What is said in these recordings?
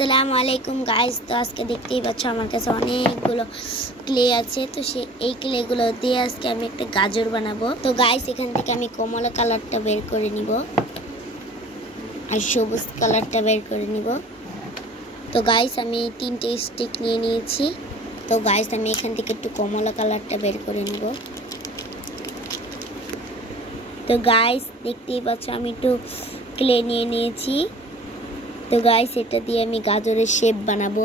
আসসালামু আলাইকুম গাইস। তো আজকে দেখতেই পাচ্ছ আমার কাছে অনেকগুলো ক্লে আছে। তো এই ক্লেগুলো দিয়ে আজকে আমি একটা গাজর বানাবো। তো গাইস এখান থেকে আমি কমলা কালারটা বের করে নিব আর সবুজ কালারটা বের করে নিব। তো গাইস আমি 3টে স্টিক নিয়ে নিয়েছি। তো গাইস আমি এখান থেকে একটু কমলা কালারটা বের করে নিব। তো গাইস দেখতেই পাচ্ছ আমি একটু ক্লে নিয়ে নিয়েছি। তো গাইস এটা দিয়ে আমি গাজরের শেপ বানাবো।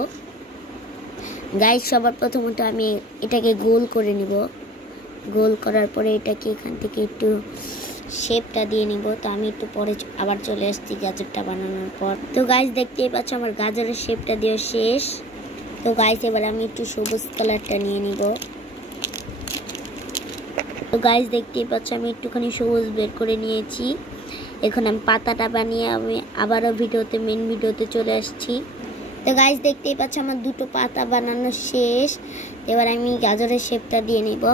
গাইস সবার প্রথমত আমি এটাকে গোল করে নিব। গোল করার পরে এটাকে এখান থেকে একটু শেপটা দিয়ে নিব। তো আমি একটু পরে আবার চলে আসছি গাজরটা বানানোর পর। তো গাইস দেখতেই পাচ্ছ আমার গাজরের শেপটা দিয়ে শেষ। তো গাইস এবার আমি একটু সবুজ কালারটা নিয়ে নিব। তো গাইস দেখতেই পাচ্ছ আমি একটুখানি সবুজ বের করে নিয়েছি। এখন আমি পাতাটা বানিয়ে আমি আবারও মেন ভিডিওতে চলে আসছি। তো গাইস দেখতেই পাচ্ছ আমার 2টো পাতা বানানো শেষ। এবার আমি গাজরের শেপটা দিয়ে নিব।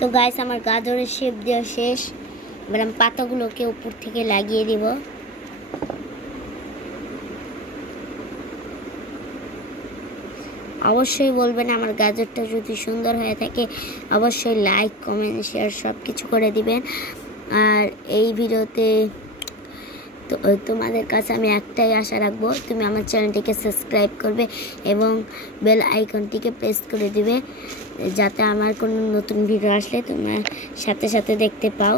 তো গাইস আমার গাজরের শেপ দেওয়া শেষ। এবার আমি পাতাগুলোকে উপর থেকে লাগিয়ে দিব। অবশ্যই বলবেন আমার গাজরটা যদি সুন্দর হয়ে থাকে অবশ্যই লাইক কমেন্ট শেয়ার সব কিছু করে দিবেন। আর এই ভিডিওতে তো তোমাদের কাছে আমি একটাই আশা রাখবো, তুমি আমার চ্যানেলটিকে সাবস্ক্রাইব করবে এবং বেল আইকনটিকে প্রেস করে দিবে, যাতে আমার কোনো নতুন ভিডিও আসলে তোমার সাথে সাথে দেখতে পাও।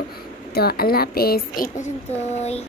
তো আল্লাহ হাফেজ, এই পর্যন্তই।